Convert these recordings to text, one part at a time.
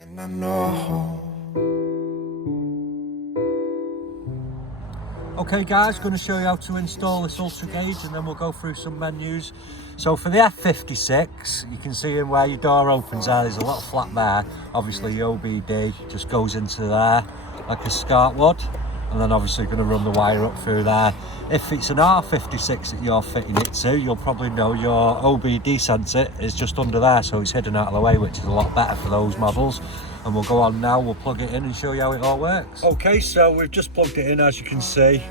And I know. Okay guys, going to show you how to install this Ultra Gage and then we'll go through some menus. So for the F56, you can see in where your door opens there's a little flap there. Obviously your OBD just goes into there like a SCART would, and then obviously going to run the wire up through there. If it's an R56 that you're fitting it to, you'll probably know your OBD sensor is just under there, so it's hidden out of the way, which is a lot better for those models. And we'll go on now, we'll plug it in and show you how it all works. Okay, so we've just plugged it in, as you can see.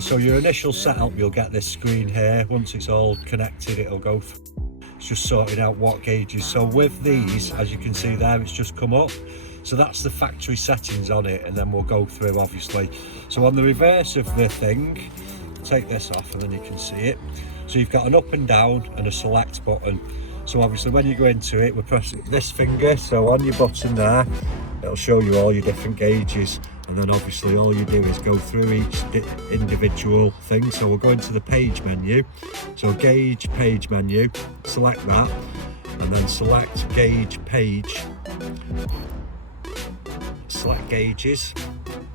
So your initial setup, you'll get this screen here. Once it's all connected, it'll go through. It's just sorting out what gauges. So with these, as you can see there, it's just come up. So that's the factory settings on it, and then we'll go through obviously. So on the reverse of the thing, take this off and then you can see it. So you've got an up and down and a select button. So obviously when you go into it, we're pressing this finger, so on your button there, it'll show you all your different gauges, and then obviously all you do is go through each individual thing. So we'll go into the page menu, so gauge page menu, select that, and then select gauge page, select gauges,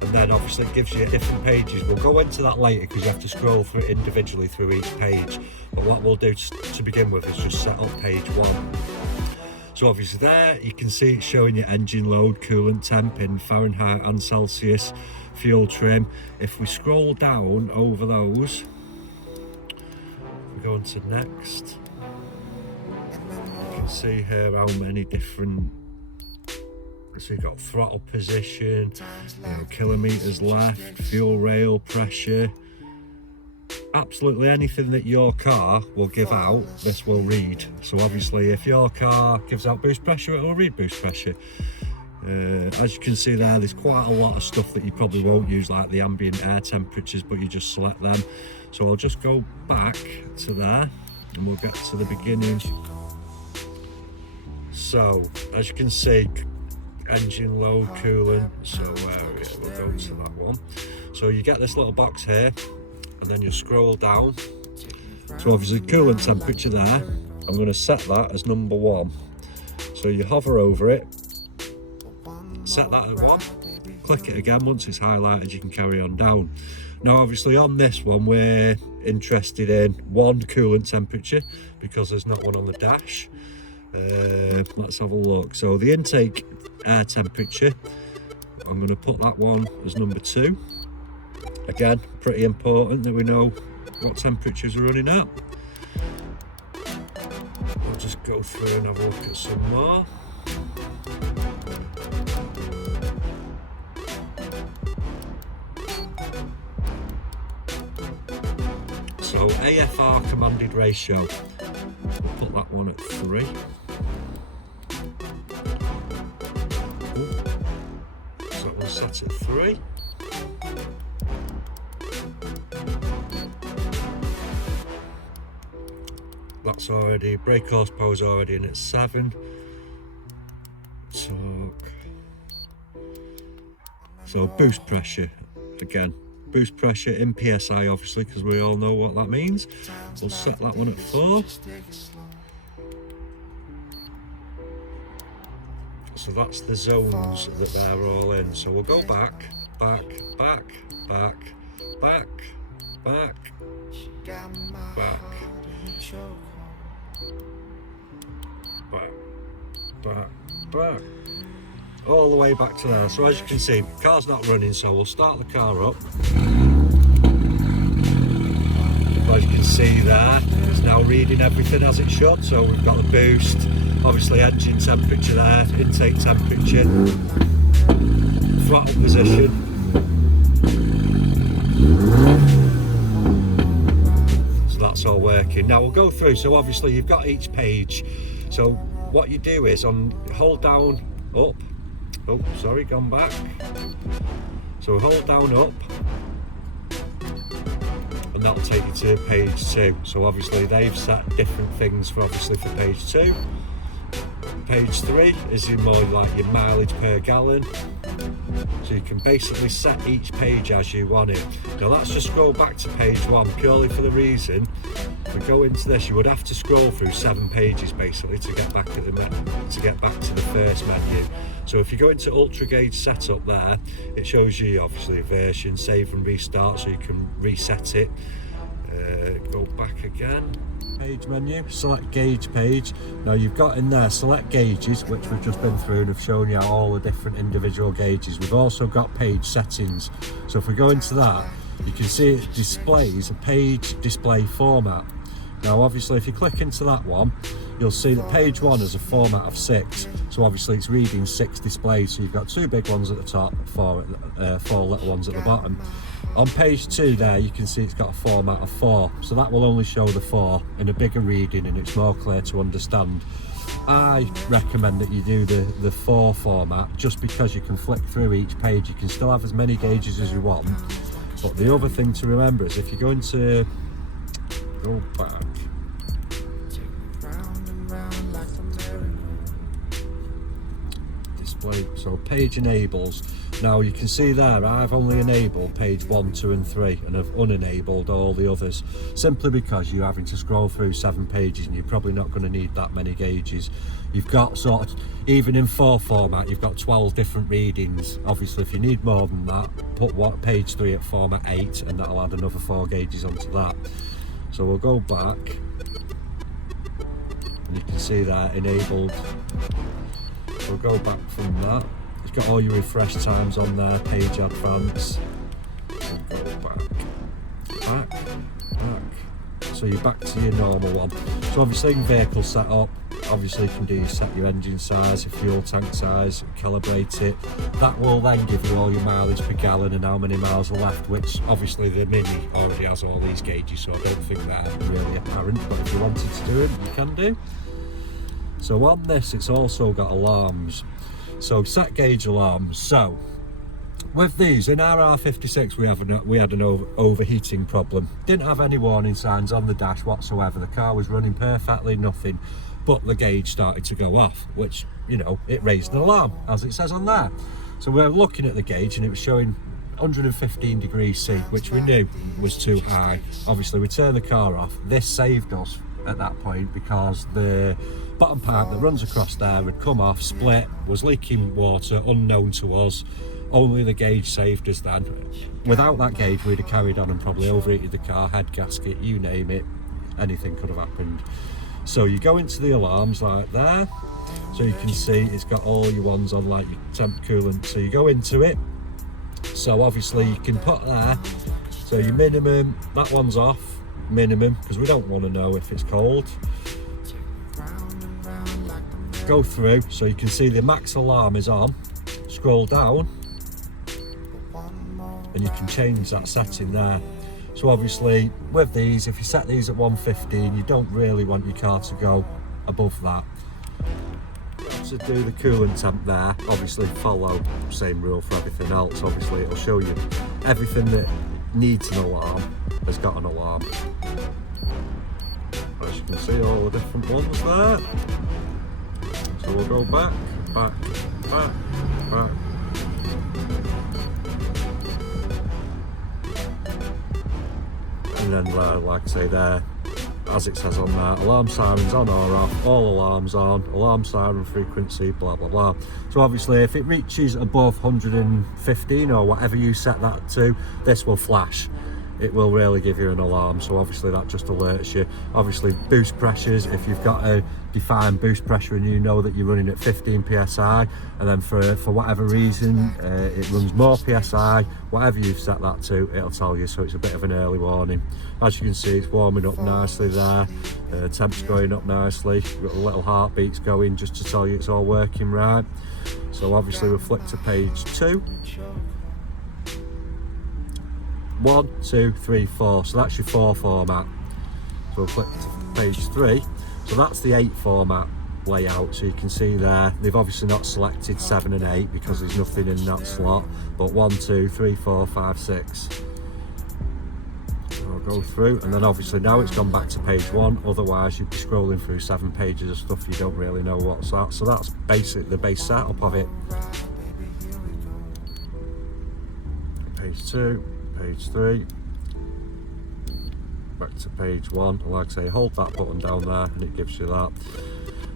and then obviously it gives you different pages. We'll go into that later because you have to scroll through individually through each page, but what we'll do to begin with is just set up page 1. So obviously there you can see it's showing your engine load, coolant temp in Fahrenheit and Celsius, fuel trim. If we scroll down over those, we go on to next, you can see here how many different. So you've got throttle position, kilometres left, fuel rail pressure, absolutely anything that your car will give out, this will read. So obviously if your car gives out boost pressure, it will read boost pressure. As you can see there, there's quite a lot of stuff that you probably won't use, like the ambient air temperatures, but you just select them. So I'll just go back to there and we'll get to the beginning. So as you can see, engine load, coolant, so we'll go to that one. So you get this little box here, and then you scroll down. So obviously coolant temperature there, I'm going to set that as number 1. So you hover over it, set that at 1, click it again. Once it's highlighted, you can carry on down. Now obviously on this one we're interested in 1 coolant temperature because there's not one on the dash. Let's have a look. So the intake air temperature, I'm going to put that one as number 2. Again, pretty important that we know what temperatures we're running at. I'll just go through and have a look at some more. So AFR commanded ratio, we'll put that one at 3. So that one's set at 3. That's already, brake horsepower is already in at 7. So boost pressure, again, boost pressure in PSI obviously, because we all know what that means. We'll set that one at 4. So that's the zones that they're all in. So we'll go back, back, back, back, back, back, back, back, back, back, all the way back to there. So as you can see, the car's not running, so we'll start the car up. As you can see there, it's now reading everything as it should. So we've got the boost, obviously engine temperature there, intake temperature, throttle position. So that's all working. Now we'll go through, so obviously you've got each page. So what you do is hold down up, oh sorry, gone back. So hold down up, and that'll take you to page 2. So obviously they've set different things for page 2. Page 3 is more like your mileage per gallon. So you can basically set each page as you want it. Now let's just scroll back to page 1 purely for the reason we go into this, you would have to scroll through 7 pages basically to get back to the first menu. So if you go into Ultra Gage setup there, it shows you obviously version, save and restart, so you can reset it. Go back again. Page menu, select gauge page. Now you've got in there select gauges, which we've just been through and have shown you all the different individual gauges. We've also got page settings. So if we go into that, you can see it displays a page display format. Now obviously if you click into that one, you'll see that page 1 is a format of 6. So obviously it's reading 6 displays. So you've got 2 big ones at the top, 4 little ones at the bottom. On page 2 there, you can see it's got a format of 4. So that will only show the 4 in a bigger reading and it's more clear to understand. I recommend that you do the 4 format just because you can flick through each page. You can still have as many gauges as you want. But the other thing to remember is if you're going to go back, display, so page enables. Now you can see there I've only enabled page 1, 2 and 3 and I've unenabled all the others, simply because you're having to scroll through 7 pages and you're probably not going to need that many gauges. You've got sort of, even in 4 format, you've got 12 different readings. Obviously if you need more than that, put page 3 at format 8 and that'll add another 4 gauges onto that. So we'll go back and you can see there enabled. We'll go back from that. It's got all your refresh times on there, page advance. We'll go back. So you're back to your normal one. So obviously in vehicle setup, obviously you can do set your engine size, your fuel tank size, calibrate it. That will then give you all your mileage per gallon and how many miles are left, which obviously the Mini already has all these gauges, so I don't think they're really apparent, but if you wanted to do it, you can do. So on this, it's also got alarms. So set gauge alarms. So with these, in our R56 we had an overheating problem. Didn't have any warning signs on the dash whatsoever. The car was running perfectly, nothing, but the gauge started to go off, which, you know, it raised an alarm, as it says on there. So we're looking at the gauge and it was showing 115 degrees C, which we knew was too high. Obviously we turned the car off. This saved us at that point because the bottom pipe that runs across there had come off, split, was leaking water, unknown to us. Only the gauge saved us then. Without that gauge we'd have carried on and probably overheated the car, head gasket, you name it, anything could have happened. So you go into the alarms like there, so you can see it's got all your ones on, like your temp, coolant. So you go into it, so obviously you can put there, so your minimum, that one's off, minimum, because we don't want to know if it's cold. Go through, so you can see the max alarm is on. Scroll down and you can change that setting there. So obviously with these, if you set these at 115, you don't really want your car to go above that. To do the coolant temp there, obviously follow same rule for everything else. Obviously it'll show you everything that needs an alarm has got an alarm. As you can see, all the different ones there. So we'll go back. And then like I say there, as it says on there, alarm sirens on or off, all alarms on, alarm siren frequency, blah blah blah. So obviously if it reaches above 115 or whatever you set that to, this will flash. It will really give you an alarm, so obviously that just alerts you. Obviously boost pressures, if you've got a defined boost pressure and you know that you're running at 15 psi and then for whatever reason it runs more psi, whatever you've set that to, it'll tell you, so it's a bit of an early warning. As you can see, it's warming up nicely there, temp's going up nicely, got a little heartbeats going just to tell you it's all working right. So obviously we'll flick to page 2. 1, 2, 3, 4, so that's your 4 format. So we'll click to page 3, so that's the 8 format layout. So you can see there, they've obviously not selected 7 and 8 because there's nothing in that slot, but 1, 2, 3, 4, 5, 6. I'll go through, and then obviously now it's gone back to page 1, otherwise you'd be scrolling through 7 pages of stuff you don't really know what's that. So that's basically the base setup of it. Page 2. Page 3, back to page 1, and like I say, hold that button down there and it gives you that.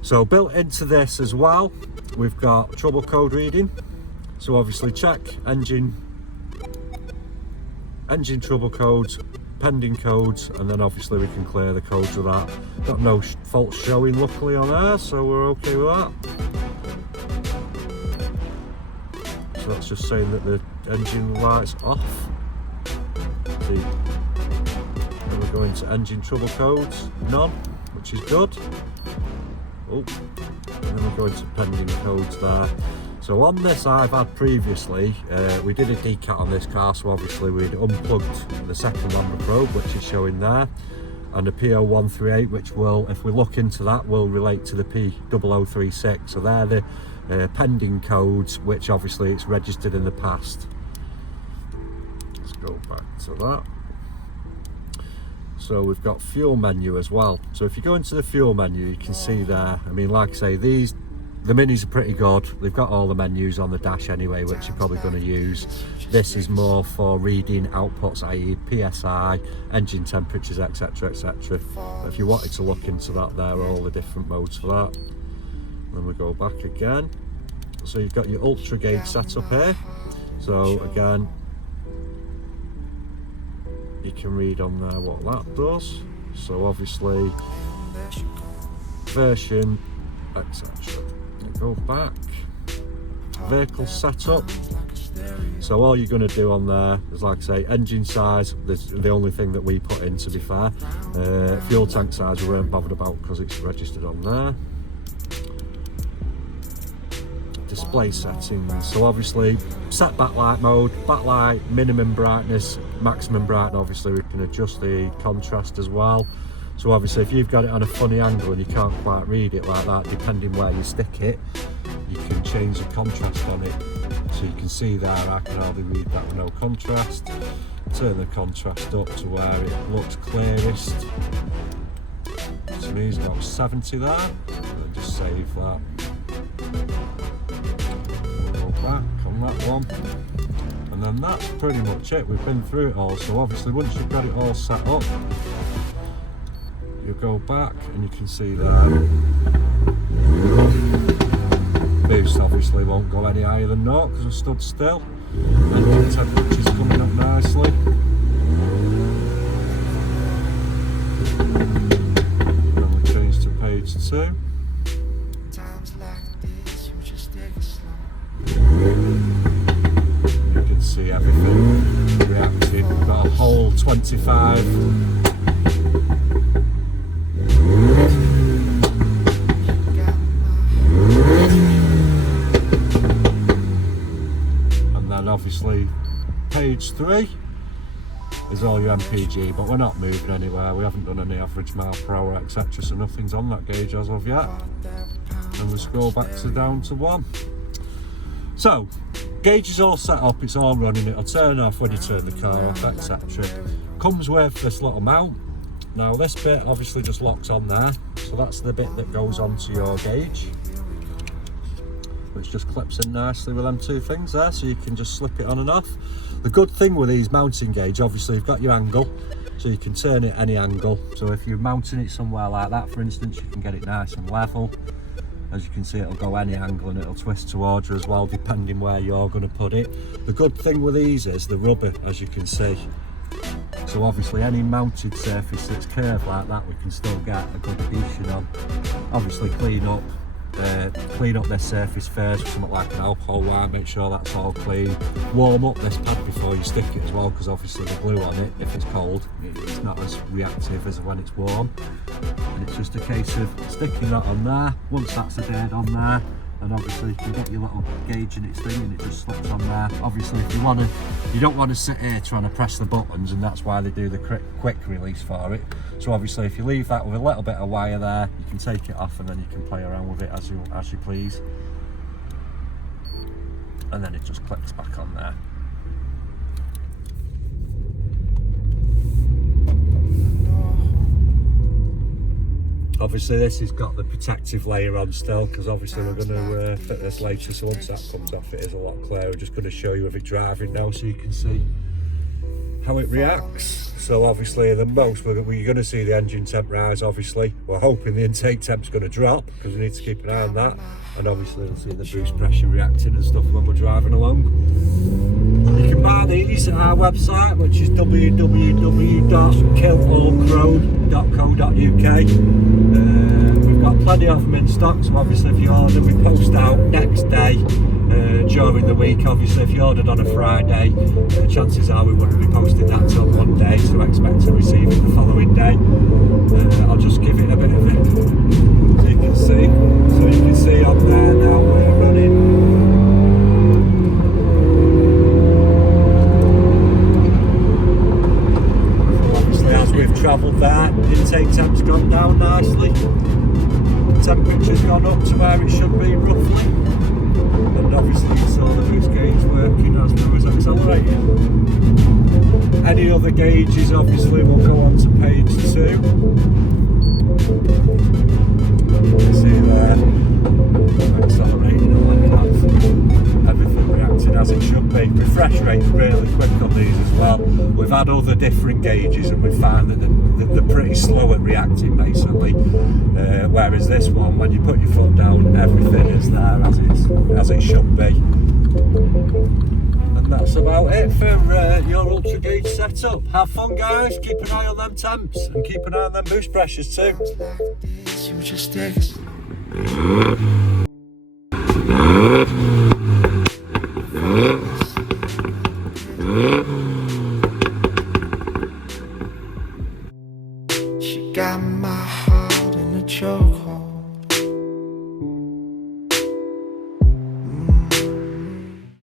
So built into this as well, we've got trouble code reading. So obviously check engine trouble codes, pending codes, and then obviously we can clear the codes with that. Got no faults showing luckily on there, so we're okay with that. So that's just saying that the engine light's off. See, then we're going to engine trouble codes, none, which is good. Oh, and then we're going to pending codes there. So on this I've had previously, we did a decat on this car, so obviously we'd unplugged the second lambda probe, which is showing there, and the P0138, which will, if we look into that, will relate to the P0036. So they're the pending codes, which obviously it's registered in the past. Let's go back to that. So we've got fuel menu as well. So if you go into the fuel menu, you can see there, I mean, like I say, the minis are pretty good. They've got all the menus on the dash anyway, which you're probably going to use. This is more for reading outputs, i.e. PSI, engine temperatures, etc, etc. If you wanted to look into that, there are all the different modes for that. Then we go back again. So you've got your ultra gauge setup here. So again, you can read on there what that does. So obviously, version, etc. Go back, vehicle setup. So all you're going to do on there is, like I say, engine size, the only thing that we put in, to be fair. Fuel tank size we weren't bothered about because it's registered on there. Display settings, so obviously set backlight mode, backlight minimum brightness, maximum brightness. Obviously we can adjust the contrast as well. So obviously if you've got it on a funny angle and you can't quite read it like that, depending where you stick it, you can change the contrast on it. So you can see there, I can hardly read that with no contrast. Turn the contrast up to where it looks clearest. To me it's about 70 there. I'll just save that. Go back on that one. And then that's pretty much it. We've been through it all. So obviously once you've got it all set up, you go back and you can see there, boost obviously won't go any higher than 0 because we're stood still. Engine temperature's coming up nicely. Then we change to page 2. You can see everything reacting. We've got a whole 25. Obviously page 3 is all your MPG, but we're not moving anywhere. We haven't done any average mile per hour, etc, so nothing's on that gauge as of yet. And we scroll back to down to 1. So gauge is all set up, it's all running, it'll turn off when you turn the car off, etc. Comes with this little mount. Now this bit obviously just locks on there, so that's the bit that goes onto your gauge, which just clips in nicely with them two things there, so you can just slip it on and off. The good thing with these mounting gauge, obviously you've got your angle, so you can turn it any angle. So if you're mounting it somewhere like that, for instance, you can get it nice and level. As you can see, it'll go any angle and it'll twist towards you as well, depending where you're going to put it. The good thing with these is the rubber, as you can see. So obviously any mounted surface that's curved like that, we can still get a good adhesion on. Obviously clean up this surface first with something like an alcohol wipe, make sure that's all clean. Warm up this pad before you stick it as well, because obviously the glue on it, if it's cold, it's not as reactive as when it's warm. And it's just a case of sticking that on there. Once that's adhered on there, and obviously you can get your little gauge in its thing and it just slips on there. Obviously if you don't want to sit here trying to press the buttons, and that's why they do the quick release for it. So obviously if you leave that with a little bit of wire there, you can take it off and then you can play around with it as you please. And then it just clicks back on there. Obviously this has got the protective layer on still, because obviously we're going to fit this later, so once that comes off it is a lot clearer. We're just going to show you of it driving now so you can see how it reacts. So obviously the most you're going to see the engine temp rise. Obviously we're hoping the intake temp's going to drop because we need to keep an eye on that, and obviously we'll see the boost pressure reacting and stuff when we're driving along. You can buy these at our website, which is www.killallcrow.co.uk. We've got plenty of them in stock, so obviously if you order, we post out next day during the week. Obviously if you ordered on a Friday, chances are we wouldn't be posting that till Monday, so expect to receive it the following day. I'll just give it a bit of a, so you can see up there now we're running. We've travelled there, intake temp's gone down nicely, temperature's gone up to where it should be roughly, and obviously you saw the boost gauge working as we was accelerating. Any other gauges obviously will go on to page 2. You can see there, accelerating and like that, everything reacting as it should be. Refresh rate's really quick on these as well. We've had other different gauges and we found that they're pretty slow at reacting basically, whereas this one, when you put your foot down, everything is there as it should be. And that's about it for your Ultra Gauge setup. Have fun guys, keep an eye on them temps and keep an eye on them boost pressures too. See what you